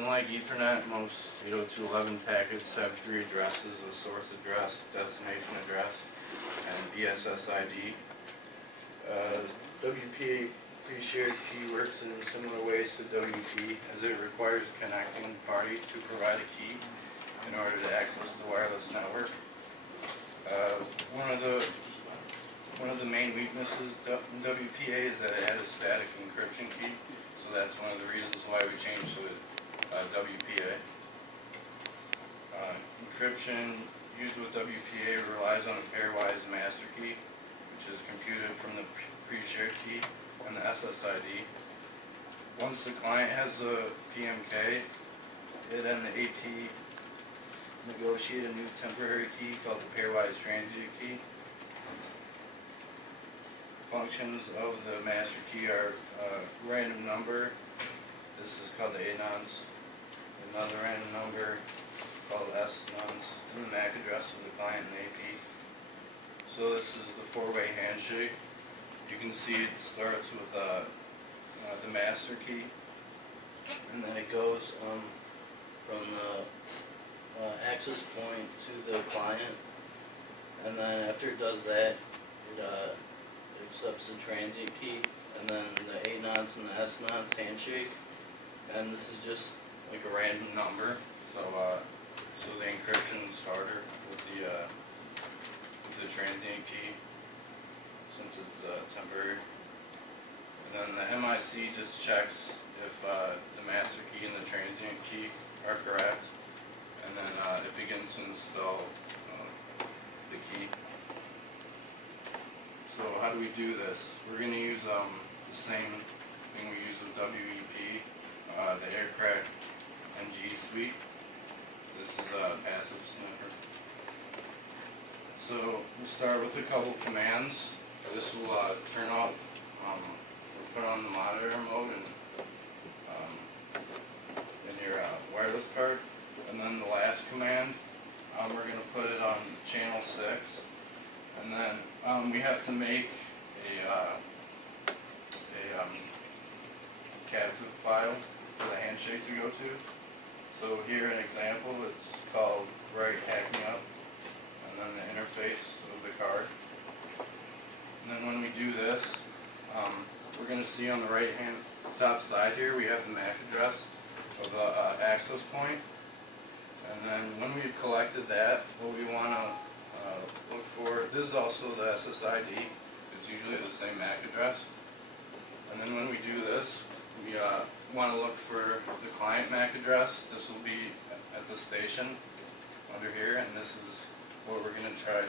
unlike Ethernet, most 802.11 packets have three addresses: a source address, destination address, and BSSID. WPA pre-shared key works in similar ways to WP, as it requires a connecting party to provide a key in order to access the wireless network. One of the main weaknesses in WPA is that it had a static encryption key, so that's one of the reasons why we changed to WPA. Encryption used with WPA relies on a pairwise master key, which is computed from the pre-shared key and the SSID. Once the client has a PMK, it and the AP negotiate a new temporary key called the pairwise transient key. Functions of the master key are random number. This is called the A nonce. Another random number called S nonce, and the MAC address of the client and AP. So this is the four-way handshake. You can see it starts with the master key, and then it goes from the access point to the client, and then after it does that, it accepts the transient key, and then the A nonce and the S nonce handshake, and this is just like a random number. So the encryption starter with the transient key, since it's temporary. And then the MIC just checks if the master key and the transient key are correct, and then it begins to install the key. So how do we do this? We're going to use the same thing we use with WEP, the Aircrack NG suite. This is a passive sniffer. So we'll start with a couple commands. This will turn off, we'll put on the monitor mode in your wireless card. And then the last command, we're going to put it on channel 6. And then we have to make a captive file for the handshake to go to. So here an example, it's called Write Hacking Up, and then the interface of the card. And then when we do this, we're going to see on the right hand top side here we have the MAC address of the access point. And then when we've collected that, what we want to look for, this is also the SSID, it's usually the same MAC address. And then when we do this, we want to look for the client MAC address. This will be at the station under here, and this is what we're going to try to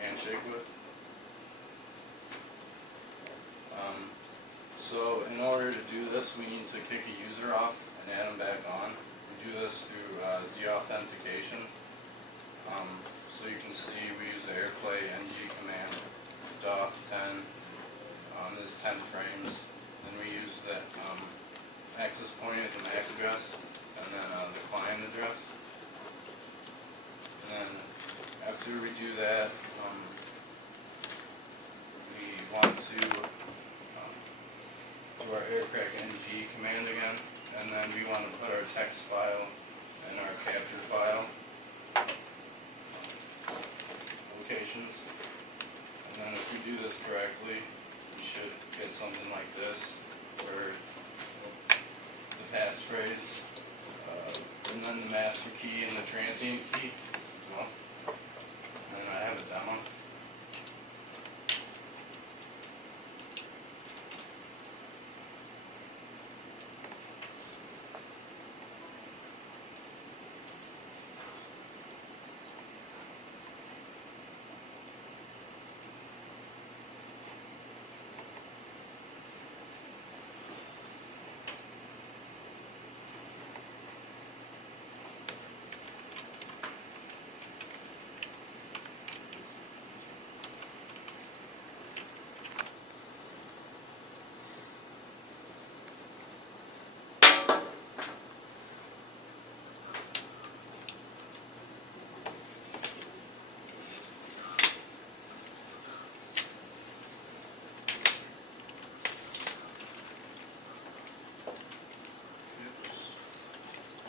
handshake with. So in order to do this, we need to kick a user off and add them back on. We do this through deauthentication. So you can see we use the AirPlay NG command, DAUTH 10, this 10 frames. Then we use that access point at the MAC address, and then the client address. And then after we do that, we want to do our Aircrack NG command again, and then we want to put our text file and our capture file locations. And then if we do this correctly, we should get something like this, where the passphrase, and then the master key and the transient key as well. And then I have a demo.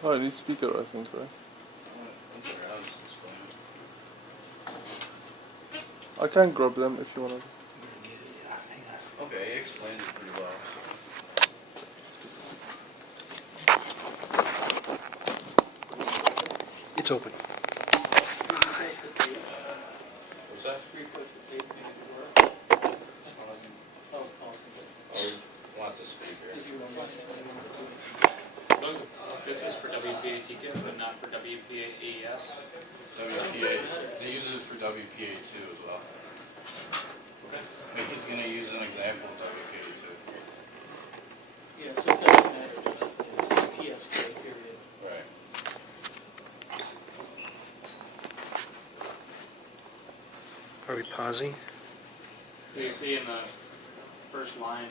Oh, I need speaker, I think, right? I'm sorry, I was explaining. I can grab them if you want to. Okay, he explained it pretty well. It's open. What's that? Or want the speaker. This is for WPA TKIP, but not for WPA AES. WPA, they use it for WPA 2 as well. Like he's going to use an example of WPA 2. Yeah, so it doesn't matter, it's PSK period. Right. Are we pausing? You see in the first line,